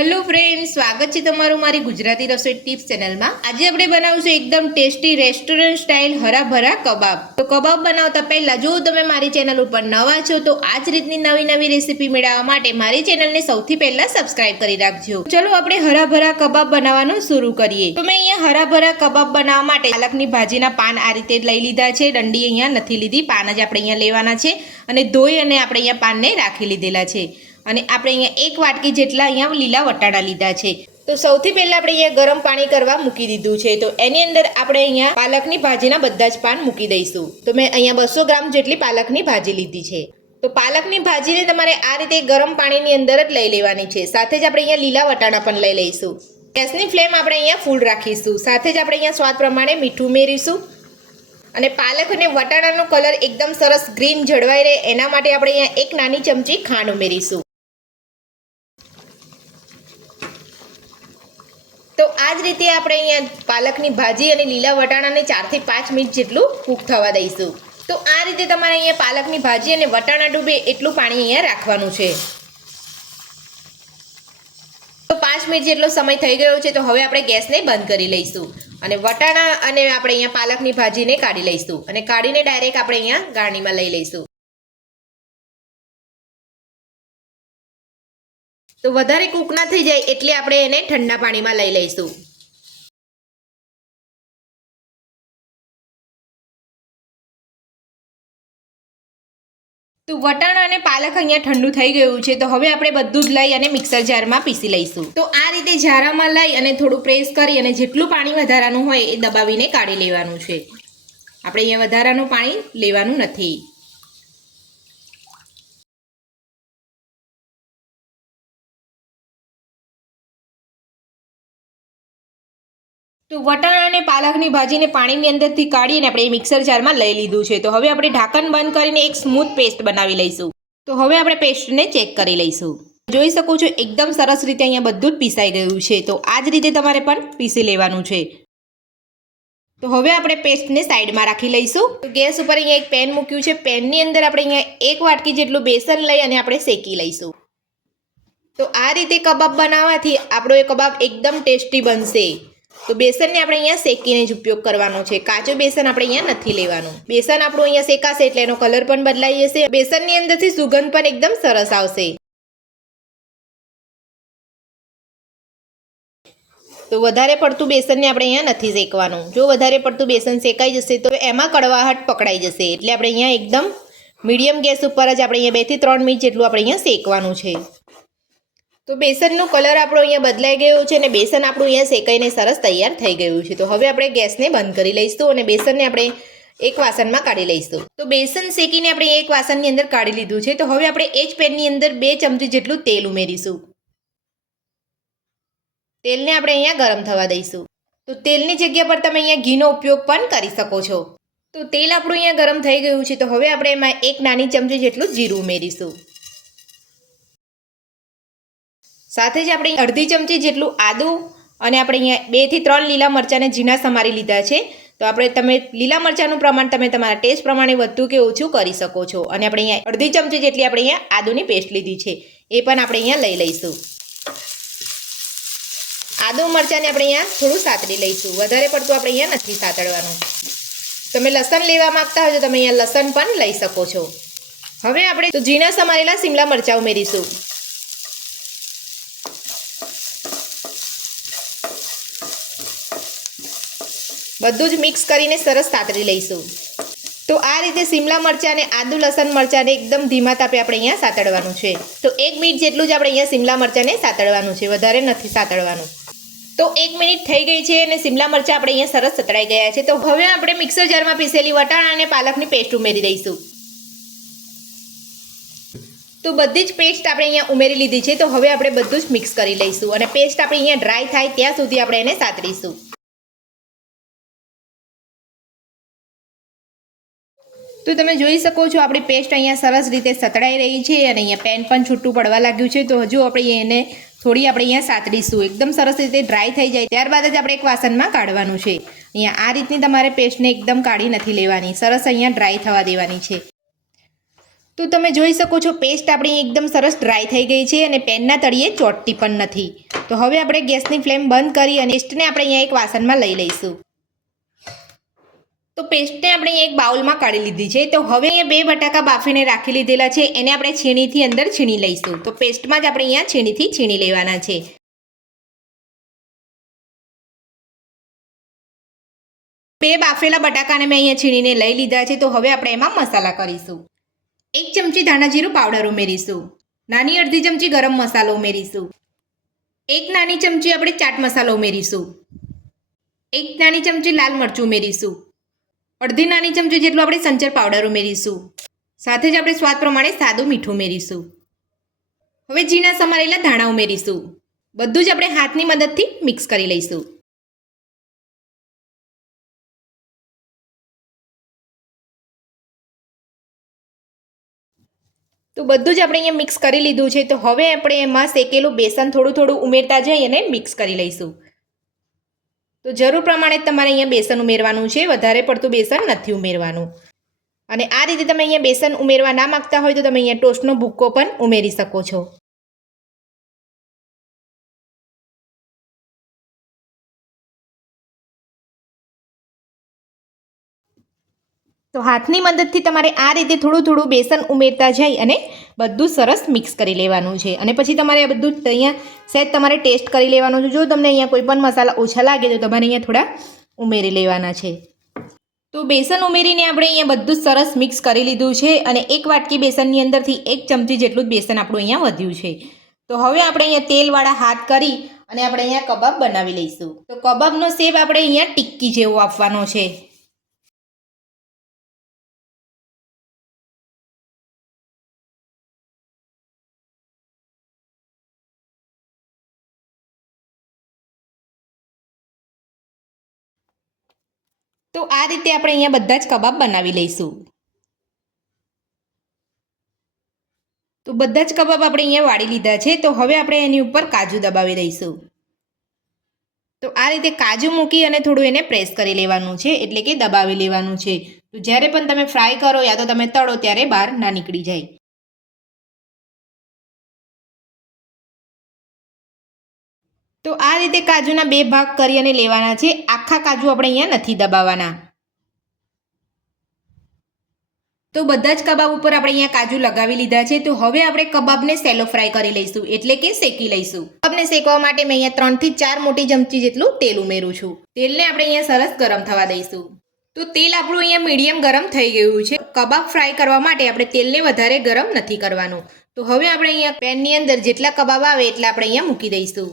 Hello friends, स्वागत है तमारू मारी गुजराती रसोई टिप्स चैनल में। आज આપણે બનાવશું एकदम टेस्टी रेस्टोरंट स्टाइल हरा भरा कबाब। तो कबाब बनावता पहला जो તમે મારી ચેનલ ઉપર નવા છો તો આ જ રીતની નવી નવી રેસીપી મેળવવા માટે મારી ચેનલને સૌથી પહેલા સબસ્ક્રાઇબ કરી રાખજો। ચલો આપણે હરા ભરા કબાબ બનાવવાનું શરૂ કરીએ। તો મેં અહીંયા હરા ભરા કબાબ બનાવવા માટે પાલકની ભાજીના પાન આ રીતે લઈ લીધા છે। ડંડી અહીંયા નથી લીધી, પાન જ આપણે અહીંયા લેવાના છે અને ધોઈ અને આપણે અહીંયા પાનને રાખી લીધેલા છે। અને આપણે અહીંયા એક વાટકી જેટલા અહીંયા લીલા વટાણા લીધા છે। તો સૌથી પહેલા આપણે અહીંયા ગરમ પાણી કરવા મૂકી દીધું છે। તો એની અંદર આપણે અહીંયા પાલકની ભાજીના બધા જ પાન મૂકી દઈશું। તો મેં અહીંયા 200 ગ્રામ જેટલી પાલકની ભાજી લીધી છે। તો પાલકની ભાજીને તમારે આ રીતે ગરમ પાણીની અંદર જ લઈ લેવાની છે। સાથે જ આપણે અહીંયા લીલા વટાણા પણ લઈ લઈશું। ગેસની ફ્લેમ આપણે અહીંયા ફૂલ રાખીશું। સાથે જ આપણે અહીંયા સ્વાદ પ્રમાણે મીઠું ઉમેરીશું અને પાલક અને વટાણાનો કલર એકદમ સરસ ગ્રીન જળવાઈ રહે એના માટે આપણે અહીંયા એક નાની ચમચી ખાંડ ઉમેરીશું। तो आज रीते આપણે અહીંયા પાલકની ભાજી અને લીલા વટાણાને 4 થી 5 મિનિટ જેટલું કૂક થવા દઈશું। તો આ રીતે તમારે અહીંયા પાલકની ભાજી અને વટાણા ડૂબે એટલું પાણી અહીંયા રાખવાનું છે। તો 5 મિનિટ જેટલો સમય થઈ ગયો છે। તો હવે આપણે ગેસને બંધ કરી લઈશું અને વટાણા અને આપણે અહીંયા પાલકની ભાજીને કાઢી લઈશું અને કાઢીને ડાયરેક્ટ આપણે અહીંયા ગાળણીમાં લઈ લઈશું। तो વધારે કૂક ના થઈ જાય એટલે આપણે એને ઠંડા પાણીમાં લઈ લઈશું। તો વટાણા અને પાલક અહીંયા ઠંડુ થઈ ગયું છે। તો હવે આપણે બધું જ લઈ અને મિક્સર જારમાં પીસી લઈશું। તો આ રીતે જારામાં લઈ અને થોડું પ્રેસ કરી અને જેટલું પાણી વધારાનું હોય એ દબાવીને કાઢી લેવાનું છે। આપણે અહીંયા વધારાનું પાણી લેવાનું નથી। तो वटाणा અને પાલકની ભાજીને પાણીની અંદરથી કાઢીને આપણે મિક્સર જારમાં લઈ લીધું છે। તો હવે આપણે ઢાંકણ બંધ કરીને એક સ્મૂથ પેસ્ટ બનાવી લઈશું। તો હવે આપણે પેસ્ટને ચેક કરી લઈશું। જોઈ શકો છો એકદમ સરસ રીતે અહીંયા બધું જ પીસાઈ ગયું છે। તો આ જ રીતે તમારે પણ પીસી લેવાનું છે। તો હવે આપણે પેસ્ટને સાઈડમાં રાખી લઈશું। તો ગેસ ઉપર અહીંયા એક પેન મૂક્યું છે। પેનની અંદર આપણે અહીંયા એક વાટકી જેટલું બેસન લઈ અને આપણે શેકી લઈશું। તો આ રીતે કબાબ બનાવવાથી આપણો એ કબાબ એકદમ ટેસ્ટી બનશે। तो बेसन ने આપણે અહીંયા શેકીને જ ઉપયોગ કરવાનો છે। કાચું બેસન આપણે અહીંયા નથી લેવાનું। બેસન આપણું અહીંયા શેકાશે એટલે એનો કલર પણ બદલાઈ જશે। બેસનની અંદરથી સુગંધ પણ એકદમ સરસ આવશે। તો વધારે પડતું બેસનને આપણે અહીંયા નથી શેકવાનું। જો વધારે પડતું બેસન શેકાઈ જશે તો એમાં કડવાહટ પકડાઈ જશે। એટલે આપણે અહીંયા એકદમ મીડિયમ ગેસ ઉપર જ આપણે અહીંયા 2 થી 3 મિનિટ જેટલું આપણે અહીંયા શેકવાનું છે। तो बेसनનો કલર આપણો અહીંયા બદલાઈ ગયો છે અને બેસન આપણું અહીંયા શેકાઈને સરસ તૈયાર થઈ ગયું છે। તો હવે આપણે ગેસને બંધ કરી લઈશું અને બેસનને આપણે એક વાસણમાં કાઢી લઈશું। તો બેસન શેકીને આપણે એક વાસણની અંદર કાઢી લીધું છે। તો હવે આપણે એ જ પેનની અંદર 2 ચમચી જેટલું તેલ ઉમેરીશું। તેલને આપણે અહીંયા ગરમ થવા દઈશું। તો તેલની જગ્યા પર તમે અહીંયા ઘીનો ઉપયોગ પણ કરી શકો છો। તો તેલ આપણું અહીંયા ગરમ થઈ ગયું છે। તો હવે આપણે એમાં એક નાની ચમચી જેટલું જીરું ઉમેરીશું। સાથે જ આપણે અડધી ચમચી જેટલું આદું અને આપણે અહીંયા 2 થી 3 લીલા મરચાંને ઝીણા સમારી લીધા છે। તો આપણે તમે લીલા મરચાંનું પ્રમાણ તમે તમારા ટેસ્ટ પ્રમાણે વધુ કે ઓછું કરી શકો છો। અને આપણે અહીંયા અડધી ચમચી જેટલી આપણે અહીંયા આદુની પેસ્ટ લીધી છે એ પણ આપણે અહીંયા લઈ લઈશું। આદુ મરચાંને આપણે અહીંયા થોડું સાતળી લઈશું। વધારે પડતું આપણે અહીંયા નથી સાતળવાનું। તમે લસણ લેવા માંગતા હોય તો તમે અહીંયા લસણ પણ લઈ શકો છો। હવે આપણે તો ઝીણા સમારેલા શિમલા મરચાં ઉમેરીશું। બધું જ મિક્સ કરીને સરસ સાતળી લઈશું। તો આ રીતે શિમલા મરચાં અને આદુ લસણ મરચાંને એકદમ ધીમા તાપે આપણે અહીંયા સાતળવાનું છે। તો 1 મિનિટ જેટલું જ આપણે અહીંયા શિમલા મરચાંને સાતળવાનું છે, વધારે નથી સાતળવાનું। તો 1 મિનિટ થઈ ગઈ છે અને શિમલા મરચાં આપણે અહીંયા સરસ સતળાઈ ગયા છે। તો હવે આપણે મિક્સર જારમાં પીસેલી વટાણા અને પાલકની પેસ્ટ ઉમેરી દઈશું। તો બધી જ પેસ્ટ આપણે અહીંયા ઉમેરી લીધી છે। તો હવે આપણે બધું જ મિક્સ કરી લઈશું અને પેસ્ટ આપણે અહીંયા ડ્રાય થાય ત્યાં સુધી આપણે એને સાતળીશું। તો તમે જોઈ શકો છો આપણી પેસ્ટ અહીંયા સરસ રીતે સતળાઈ રહી છે અને અહીંયા પેન પણ છૂટું પડવા લાગ્યું છે। તો હજુ આપણે એને થોડી આપણે અહીંયા સાતળીશું। એકદમ સરસ રીતે ડ્રાય થઈ જાય ત્યારબાદ જ આપણે એક વાસણમાં કાઢવાનું છે। અહીંયા આ રીતની તમારે પેસ્ટને એકદમ કાઢી નથી લેવાની, સરસ અહીંયા ડ્રાય થવા દેવાની છે। तो તમે જોઈ શકો છો પેસ્ટ આપણી એકદમ સરસ ડ્રાય થઈ ગઈ છે અને પેનના તળિયે ચોટતી પણ નથી। તો હવે આપણે ગેસની ફ્લેમ બંધ કરી અને પેસ્ટને આપણે અહીંયા એક વાસણમાં લઈ લઈશું. તો પેસ્ટને આપણે અહીંયા એક બાઉલમાં કાઢી લીધી છે. તો હવે અહીંયા 2 બટાકા બાફીને રાખી લીધેલા છે, એને આપણે છીણીથી અંદર છીણી લઈશું. તો પેસ્ટમાં જ આપણે અહીંયા છીણીથી છીણી લેવાના છે. 2 બાફેલા બટાકાને મેં અહીંયા છીણીને લઈ લીધા છે. તો હવે આપણે એમાં મસાલા કરીશું. 1 ચમચી ધાણા જીરું પાવડર ઉમેરીશું. નાની અડધી ચમચી ગરમ મસાલો ઉમેરીશું. 1 નાની ચમચી આપણે ચાટ મસાલો ઉમેરીશું. 1 નાની ચમચી લાલ મરચું ઉમેરીશું. અડધી નાની ચમચી જેટલું આપણે સંચર પાવડર ઉમેરીશું. સાથે જ આપણે સ્વાદ પ્રમાણે સાદું મીઠું ઉમેરીશું. હવે ઝીણા સમારેલા ધાણા ઉમેરીશું. બધું જ આપણે હાથની મદદથી મિક્સ કરી લઈશું. તો બધું જ આપણે અહીંયા મિક્સ કરી લીધું છે. તો હવે આપણે એમાં શેકેલું બેસન થોડું થોડું ઉમેરતા જઈ અને મિક્સ કરી લઈશું. તો જરૂર પ્રમાણે તમારે અહીંયા બેસન ઉમેરવાનું છે, વધારે પડતું બેસન નથી ઉમેરવાનું. અને આ રીતે તમે અહીંયા બેસન ઉમેરવા ના માંગતા હોય તો તમે અહીંયા ટોસ્ટનો ભૂક્કો પણ ઉમેરી શકો છો. તો હાથની મદદથી તમારે આ રીતે થોડું થોડું બેસન ઉમેરતા જઈ અને બધું સરસ મિક્સ કરી લેવાનું છે. અને પછી તમારે આ બધું અહીંયા સહેજ તમારે ટેસ્ટ કરી લેવાનું છે. જો તમને અહીંયા કોઈ પણ મસાલા ઓછા લાગે તો તમારે અહીંયા થોડા ઉમેરી લેવાના છે. તો બેસન ઉમેરીને આપણે અહીંયા બધું જ સરસ મિક્સ કરી લીધું છે. અને 1 વાટકી બેસનની અંદરથી 1 ચમચી જેટલું જ બેસન આપણું અહીંયા વધ્યું છે. તો હવે આપણે અહીંયા તેલવાળા હાથ કરી અને આપણે અહીંયા કબાબ બનાવી લઈશું. તો કબાબનો શેપ આપણે અહીંયા ટિક્કી જેવો આપવાનો છે. તો આ રીતે આપણે અહીંયા બધા જ કબાબ બનાવી લઈશું. તો બધા જ કબાબ આપણે અહીંયા વાળી લીધા છે. તો હવે આપણે એની ઉપર કાજુ દબાવી દઈશું. તો આ રીતે કાજુ મૂકી અને થોડું એને પ્રેસ કરી લેવાનું છે, એટલે કે દબાવી લેવાનું છે. તો જ્યારે પણ તમે ફ્રાય કરો યા તો તમે તળો ત્યારે બહાર ના નીકળી જાય. તો આ રીતે કાજુના 2 ભાગ કરી અને લેવાના છે. આખા કાજુ આપણે અહીંયા નથી દબાવવાના. તો બધા જ કબાબ ઉપર આપણે અહીંયા કાજુ લગાવી લીધા છે. તો હવે આપણે કબાબને સેલો ફ્રાય કરી લઈશું, એટલે કે શેકી લઈશું. કબાબને શેકવા માટે મેં અહીંયા 3 થી 4 મોટી ચમચી જેટલું તેલ ઉમેરું છું. તેલને આપણે અહીંયા સરસ ગરમ થવા દઈશું. તો તેલ આપણું અહીંયા મીડિયમ ગરમ થઈ ગયું છે. કબાબ ફ્રાય કરવા માટે આપણે તેલને વધારે ગરમ નથી કરવાનું. તો હવે આપણે અહીંયા પેનની અંદર જેટલા કબાબ આવે એટલા આપણે અહીંયા મૂકી દઈશું.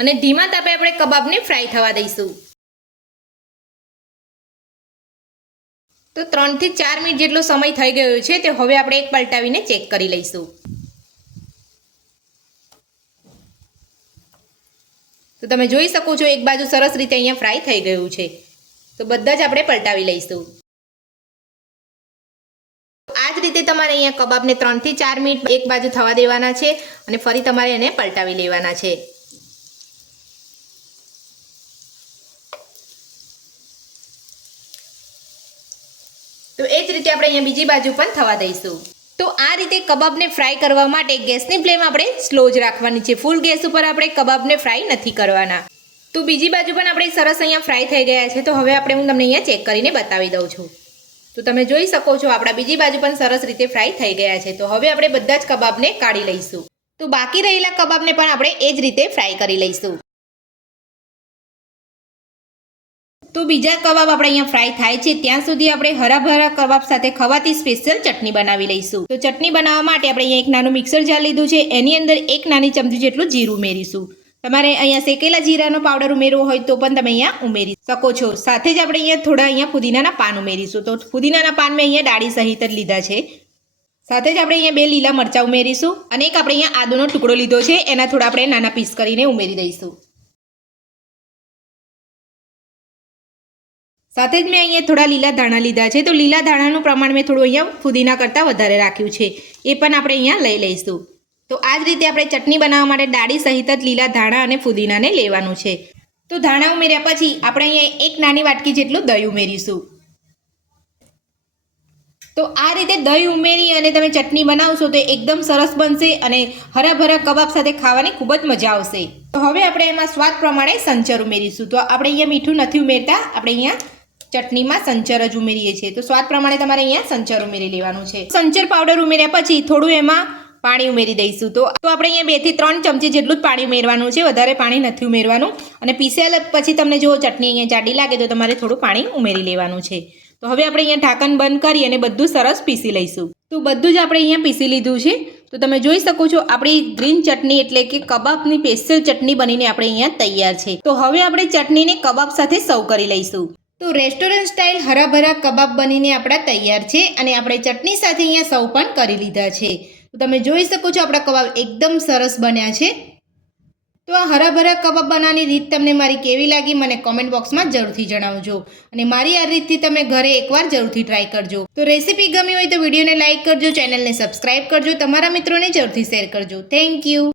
અને ધીમા તાપે આપણે કબાબને ફ્રાય થવા દઈશું. તો 3 થી 4 મિનિટ જેટલો સમય થઈ ગયો છે. તે હવે આપણે એક પલટાવીને ચેક કરી લઈશું. તો તમે જોઈ શકો છો એક બાજુ સરસ રીતે અહીંયા ફ્રાય થઈ ગયું છે. તો બધા જ આપણે પલટાવી લઈશું. આ જ રીતે તમારે અહીંયા કબાબને 3 થી 4 મિનિટ એક બાજુ થવા દેવાના છે અને ફરી તમારે એને પલટાવી લેવાના છે. તો એ જ રીતે આપણે અહીંયા બીજી બાજુ પણ થવા દઈશું. તો આ રીતે કબાબને ફ્રાય કરવા માટે ગેસની ફ્લેમ આપણે સ્લો જ રાખવાની છે. ફૂલ ગેસ ઉપર આપણે કબાબને ફ્રાય નથી કરવાના. તો બીજી બાજુ પણ આપણે સરસ અહીંયા ફ્રાય થઈ ગયા છે. તો હવે હું તમને અહીંયા ચેક કરીને બતાવી દઉં છું. તો તમે જોઈ શકો છો આપણા બીજી બાજુ પણ સરસ રીતે ફ્રાય થઈ ગયા છે. તો હવે આપણે બધા જ કબાબને કાઢી લઈશું. તો બાકી રહેલા કબાબને પણ આપણે એ જ રીતે ફ્રાય કરી લઈશું. તો બીજા કબાબ આપણે અહીંયા ફ્રાય થાય છે ત્યાં સુધી આપણે હરાભરા કબાબ સાથે ખવાતી સ્પેશિયલ ચટણી બનાવી લઈશું. તો ચટણી બનાવવા માટે આપણે અહીંયા એક નાનું મિક્સર જાર લીધું છે. એની અંદર 1 નાની ચમચી જેટલું જીરું ઉમેરીશું. તમારે અહીંયા શેકેલા જીરાનો પાવડર ઉમેરવો હોય તો પણ તમે અહીંયા ઉમેરી શકો છો. સાથે જ આપણે અહીંયા થોડા ફુદીનાના પાન ઉમેરીશું. તો ફુદીનાના પાન મેં અહીંયા ડાળી સહિત જ લીધા છે. સાથે જ આપણે અહીંયા 2 લીલા મરચાં ઉમેરીશું અને એક આપણે અહીંયા આદુનો ટુકડો લીધો છે, એના થોડા આપણે નાના પીસ કરીને ઉમેરી દઈશું. સાથે જ મેં અહીંયા થોડા લીલા ધાણા લીધા છે. તો લીલા ધાણાનું પ્રમાણ મેં થોડું અહીંયા ફુદીના કરતાં વધારે રાખ્યું છે, એ પણ આપણે અહીંયા લઈ લઈશું. તો આ જ રીતે આપણે ચટણી બનાવવા માટે ડાળી સહિત જ લીલા ધાણા અને ફુદીનાને લેવાનું છે. તો ધાણા ઉમેર્યા પછી આપણે અહીંયા 1 નાની વાટકી જેટલું દહીં ઉમેરીશું. તો આ રીતે દહીં ઉમેરી અને તમે ચટણી બનાવશો તો એકદમ સરસ બનશે અને હરાભરા કબાબ સાથે ખાવાની ખૂબ જ મજા આવશે. તો હવે આપણે એમાં સ્વાદ પ્રમાણે સંચર ઉમેરીશું. તો આપણે અહીંયા મીઠું નથી ઉમેરતા, આપણે અહીંયા ચટણીમાં સંચર જ ઉમેરીએ છીએ. તો સ્વાદ પ્રમાણે તમારે અહીંયા સંચર ઉમેરી લેવાનું છે. સંચર પાવડર ઉમેર્યા પછી થોડું એમાં પાણી ઉમેરી દઈશું. તો આપણે અહીંયા 2 થી 3 ચમચી જેટલું જ પાણી ઉમેરવાનું છે, વધારે પાણી નથી ઉમેરવાનું. અને પીસ્યા પછી તમને જો ચટણી અહીંયા જાડી લાગે તો તમારે થોડું પાણી ઉમેરી લેવાનું છે. તો હવે આપણે અહીંયા ઢાંકણ બંધ કરી અને બધું સરસ પીસી લઈશું. તો બધું જ આપણે અહીંયા પીસી લીધું છે. તો તમે જોઈ શકો છો આપણી ગ્રીન ચટણી એટલે કે કબાબની સ્પેશિયલ ચટણી બનીને આપણે અહીંયા તૈયાર છે. તો હવે આપણે ચટણીને કબાબ સાથે સર્વ કરી લઈશું. તો રેસ્ટોરન્ટ સ્ટાઇલ હરાભરા કબાબ બનીને આપણા તૈયાર છે અને આપણે ચટણી સાથે અહીંયા સર્વ પણ કરી લીધા છે. તો તમે જોઈ શકો છો આપણા કબાબ એકદમ સરસ બન્યા છે. તો આ હરાભરા કબાબ બનાવવાની રીત તમને મારી કેવી લાગી મને કોમેન્ટ બોક્સમાં જરૂરથી જણાવજો. અને મારી આ રીતથી તમે ઘરે એકવાર જરૂરથી ટ્રાય કરજો. તો રેસીપી ગમી હોય તો વિડીયોને લાઇક કરજો, ચેનલને સબસ્ક્રાઇબ કરજો, તમારા મિત્રોને જરૂરથી શેર કરજો. Thank you.